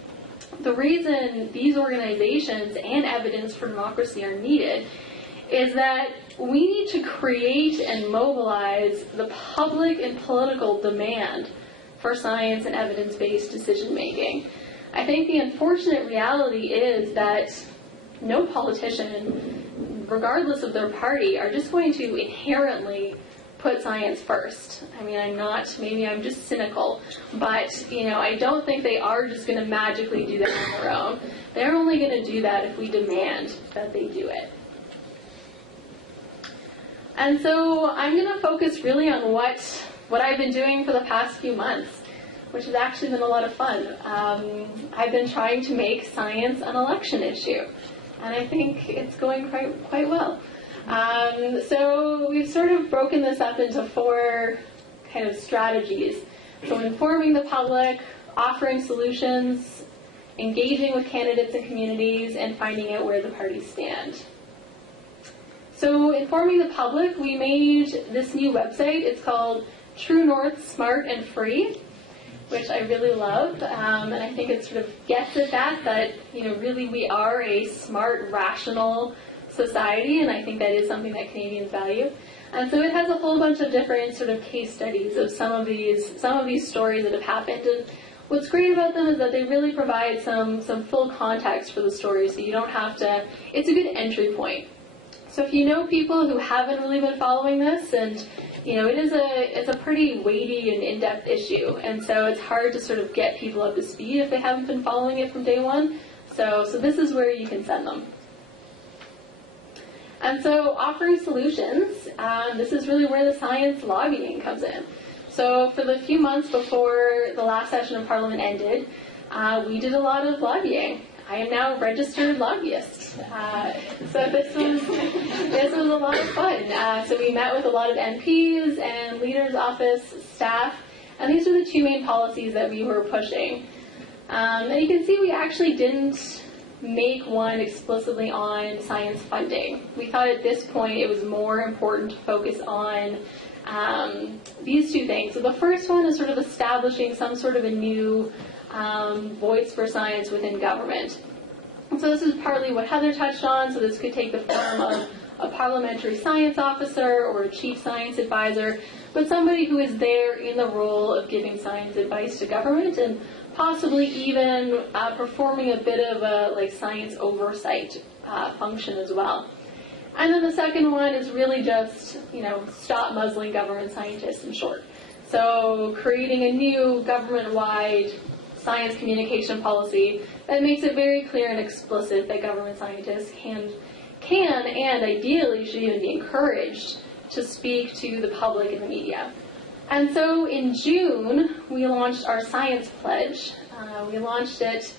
the reason these organizations and Evidence for Democracy are needed is that we need to create and mobilize the public and political demand for science and evidence-based decision-making. I think the unfortunate reality is that no politician, regardless of their party, are just going to inherently put science first. I mean, maybe I'm just cynical, but, I don't think they are just going to magically do that on their own. They're only going to do that if we demand that they do it. And so I'm going to focus really on what I've been doing for the past few months, which has actually been a lot of fun. I've been trying to make science an election issue, and I think it's going quite well. So we've sort of broken this up into 4 kind of strategies. So informing the public, offering solutions, engaging with candidates and communities, and finding out where the parties stand. So informing the public, we made this new website. It's called True North, Smart and Free, which I really love. And I think it sort of gets at that really we are a smart, rational society, and I think that is something that Canadians value. And so it has a whole bunch of different sort of case studies of some of these stories that have happened. And what's great about them is that they really provide some full context for the story, so you don't have to. It's a good entry point. So if you know people who haven't really been following this, and it's a pretty weighty and in-depth issue, and so it's hard to sort of get people up to speed if they haven't been following it from day one. So this is where you can send them. And so offering solutions, this is really where the science lobbying comes in. So for the few months before the last session of Parliament ended, we did a lot of lobbying. I am now a registered lobbyist. So this was a lot of fun. So we met with a lot of MPs and leaders' office staff, and these are the 2 main policies that we were pushing. And you can see we actually didn't make one explicitly on science funding. We thought at this point it was more important to focus on these 2 things. So the first one is sort of establishing some sort of a new voice for science within government. And so this is partly what Heather touched on, so this could take the form of a parliamentary science officer or a chief science advisor, but somebody who is there in the role of giving science advice to government and possibly even performing a bit of a science oversight function as well. And then the second one is really just, stop muzzling government scientists, in short. So creating a new government-wide science communication policy that makes it very clear and explicit that government scientists can and ideally should even be encouraged to speak to the public and the media. And so in June, we launched our science pledge. We launched it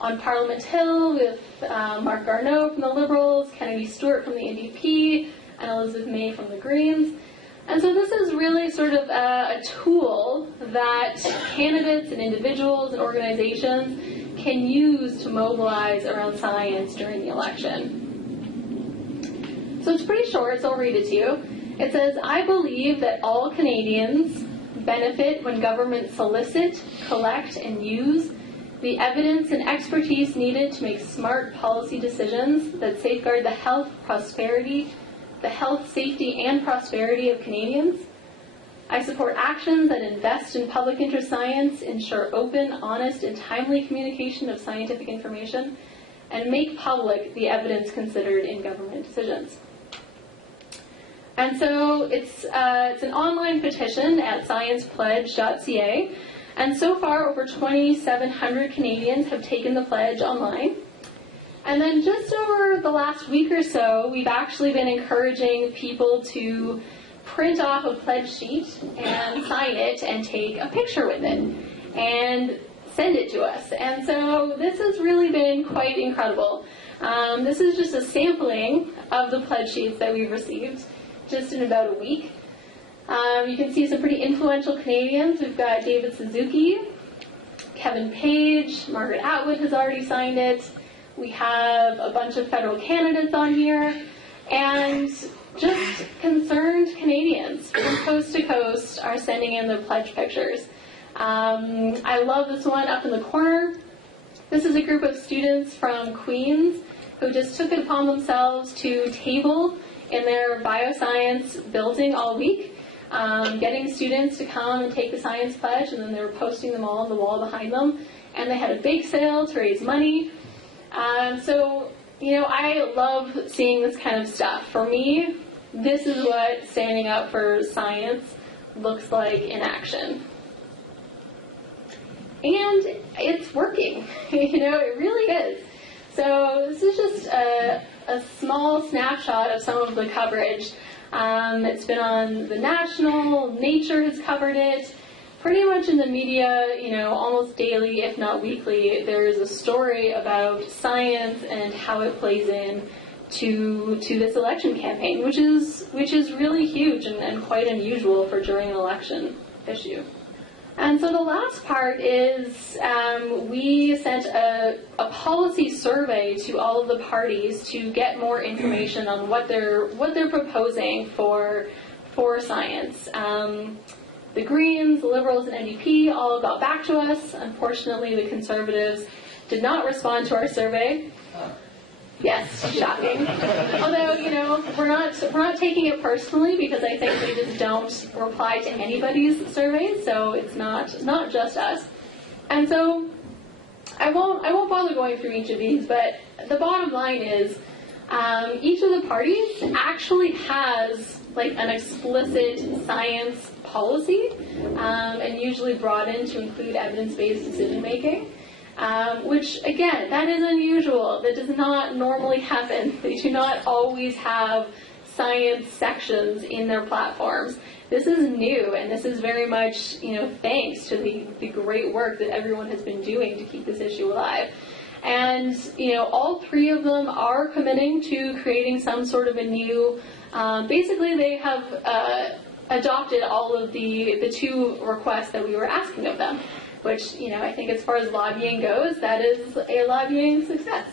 on Parliament Hill with Mark Garneau from the Liberals, Kennedy Stewart from the NDP, and Elizabeth May from the Greens. And so this is really sort of a tool that candidates and individuals and organizations can use to mobilize around science during the election. So it's pretty short, so I'll read it to you. It says, I believe that all Canadians benefit when governments solicit, collect, and use the evidence and expertise needed to make smart policy decisions that safeguard the health, safety, and prosperity of Canadians. I support actions that invest in public interest science, ensure open, honest, and timely communication of scientific information, and make public the evidence considered in government decisions. And so it's an online petition at sciencepledge.ca, and so far over 2,700 Canadians have taken the pledge online. And then just over the last week or so, we've actually been encouraging people to print off a pledge sheet and sign it and take a picture with it and send it to us. And so this has really been quite incredible. This is just a sampling of the pledge sheets that we've received just in about a week. You can see some pretty influential Canadians. We've got David Suzuki, Kevin Page, Margaret Atwood has already signed it. We have a bunch of federal candidates on here, and just concerned Canadians from coast to coast are sending in their pledge pictures. I love this one up in the corner. This is a group of students from Queens who just took it upon themselves to table in their bioscience building all week, getting students to come and take the science pledge, and then they were posting them all on the wall behind them. And they had a bake sale to raise money. So, you know, I love seeing this kind of stuff. For me, this is what standing up for science looks like in action. And it's working. You know, it really is. So this is just a small snapshot of some of the coverage. It's been on the National, Nature has covered it. Pretty much in the media, you know, almost daily, if not weekly, there's a story about science and how it plays in to this election campaign, which is really huge and quite unusual for during an election issue. And so the last part is we sent a policy survey to all of the parties to get more information on what they're proposing for science. The Greens, the Liberals, and NDP all got back to us. Unfortunately, the Conservatives did not respond to our survey. Yes, shocking. Although, you know, we're not taking it personally because I think they just don't reply to anybody's survey, so it's not just us. And so I won't bother going through each of these, but the bottom line is each of the parties actually has like an explicit science policy, and usually brought in to include evidence-based decision making. Which, again, that is unusual. That does not normally happen. They do not always have science sections in their platforms. This is new, and this is very much, you know, thanks to the great work that everyone has been doing to keep this issue alive. And, you know, all three of them are committing to creating some sort of a new, basically they have adopted all of the two requests that we were asking of them. Which, you know, I think as far as lobbying goes, that is a lobbying success.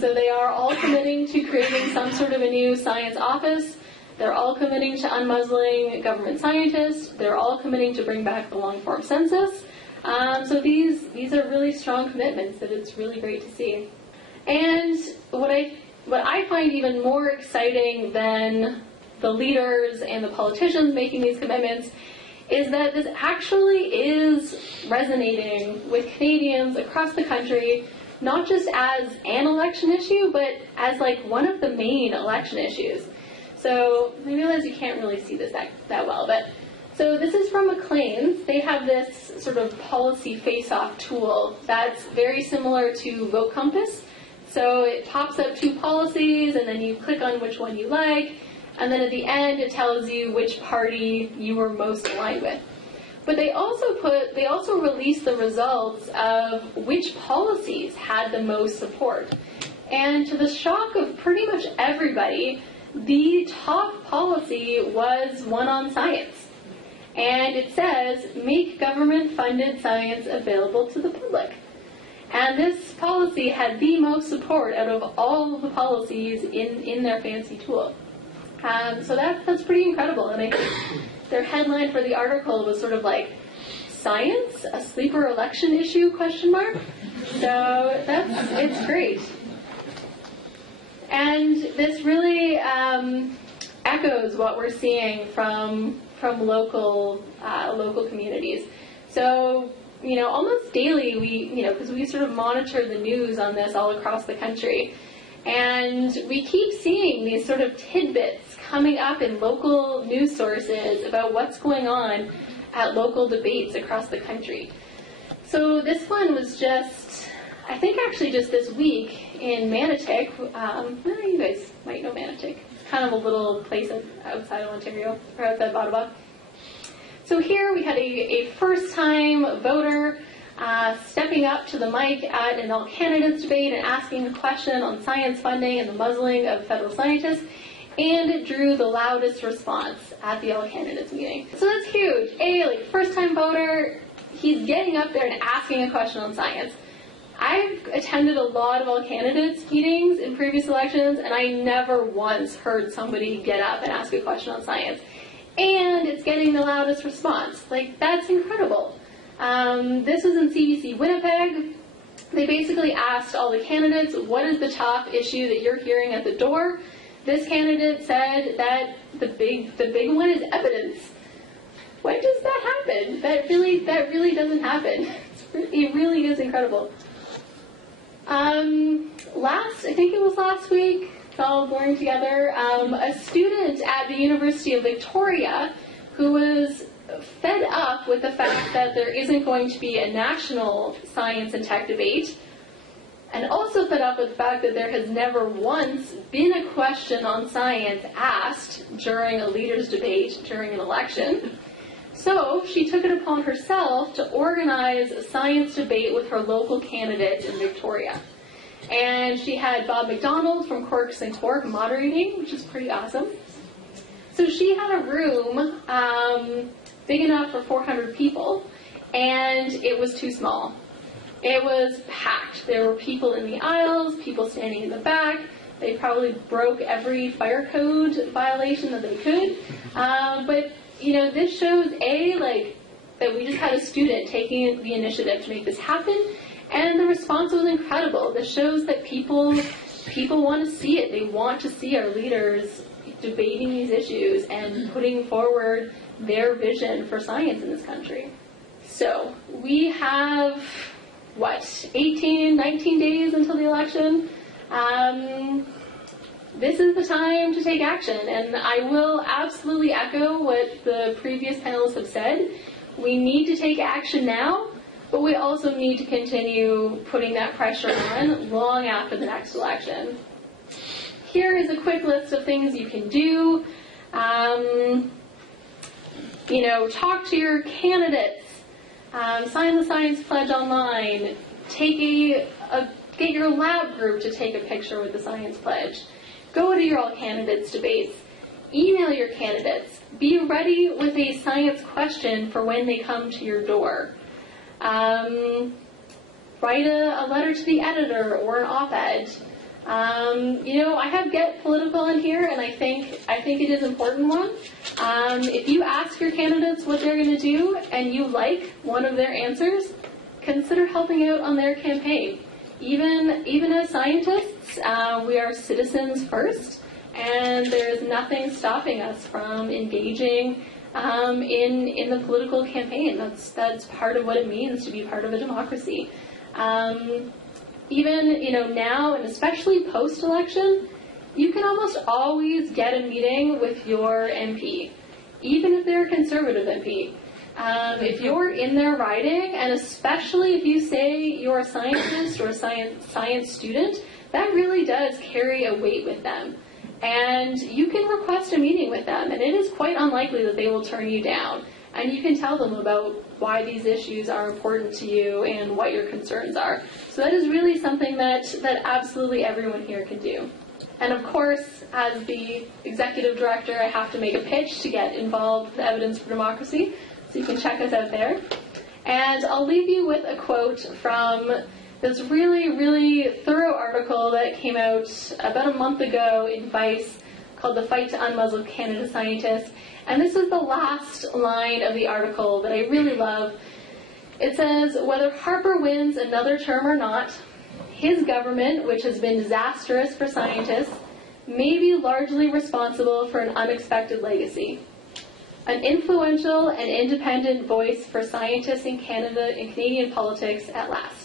So they are all committing to creating some sort of a new science office. They're all committing to unmuzzling government scientists. They're all committing to bring back the long-form census. So these are really strong commitments that it's really great to see. And what I find even more exciting than the leaders and the politicians making these commitments is that this actually is resonating with Canadians across the country, not just as an election issue, but as like one of the main election issues. So I realize you can't really see this that well, but so this is from Maclean's. They have this sort of policy face-off tool that's very similar to Vote Compass. So it pops up two policies, and then you click on which one you like. And then at the end, it tells you which party you were most aligned with. But they also released the results of which policies had the most support. And to the shock of pretty much everybody, the top policy was one on science. And it says, make government-funded science available to the public. And this policy had the most support out of all of the policies in their fancy tool. So that's pretty incredible. And I think their headline for the article was sort of like, "Science, a sleeper election issue?" ? So it's great. And this really echoes what we're seeing from local communities. So, almost daily because we sort of monitor the news on this all across the country, and we keep seeing these sort of tidbits coming up in local news sources about what's going on at local debates across the country. So this one was just this week in Manotick. You guys might know Manotick. It's kind of a little place outside of Ontario, or outside Ottawa. So here we had a first-time voter stepping up to the mic at an all-candidates debate and asking a question on science funding and the muzzling of federal scientists, and it drew the loudest response at the all-candidates meeting. So that's huge. First-time voter, he's getting up there and asking a question on science. I've attended a lot of all-candidates meetings in previous elections, and I never once heard somebody get up and ask a question on science. And it's getting the loudest response. That's incredible. This was in CBC Winnipeg. They basically asked all the candidates, what is the top issue that you're hearing at the door? This candidate said that the big one is evidence. When does that happen? That really doesn't happen. It really is incredible. I think it was last week, it's all blurring together, a student at the University of Victoria who was fed up with the fact that there isn't going to be a national science and tech debate, and also fed up with the fact that there has never once been a question on science asked during a leaders' debate during an election. So she took it upon herself to organize a science debate with her local candidates in Victoria. And she had Bob McDonald from Corks and Cork moderating, which is pretty awesome. So she had a room big enough for 400 people, and it was too small. It was packed. There were people in the aisles, people standing in the back. They probably broke every fire code violation that they could. But this shows, that we just had a student taking the initiative to make this happen, and the response was incredible. This shows that people want to see it. They want to see our leaders debating these issues and putting forward their vision for science in this country. So, we have, 18, 19 days until the election? This is the time to take action, and I will absolutely echo what the previous panelists have said. We need to take action now, but we also need to continue putting that pressure on long after the next election. Here is a quick list of things you can do. Talk to your candidates, sign the science pledge online, get your lab group to take a picture with the science pledge. Go to your all-candidates debates. Email your candidates. Be ready with a science question for when they come to your door. Write a letter to the editor or an op-ed. I have Get Political in here, and I think it is an important one. If you ask your candidates what they're going to do, and you like one of their answers, consider helping out on their campaign. Even as scientists, we are citizens first, and there is nothing stopping us from engaging in the political campaign. That's part of what it means to be part of a democracy. Now, and especially post-election, you can almost always get a meeting with your MP, even if they're a Conservative MP. If you're in their riding, and especially if you say you're a scientist or a science student, that really does carry a weight with them. And you can request a meeting with them, and it is quite unlikely that they will turn you down. And you can tell them about why these issues are important to you and what your concerns are. So that is really something that absolutely everyone here can do. And of course, as the executive director, I have to make a pitch to get involved with Evidence for Democracy. So you can check us out there. And I'll leave you with a quote from this really, really thorough article that came out about a month ago in Vice called The Fight to Unmuzzle Canada Scientists. And this is the last line of the article that I really love. It says, whether Harper wins another term or not, his government, which has been disastrous for scientists, may be largely responsible for an unexpected legacy. An influential and independent voice for scientists in Canada and Canadian politics at last.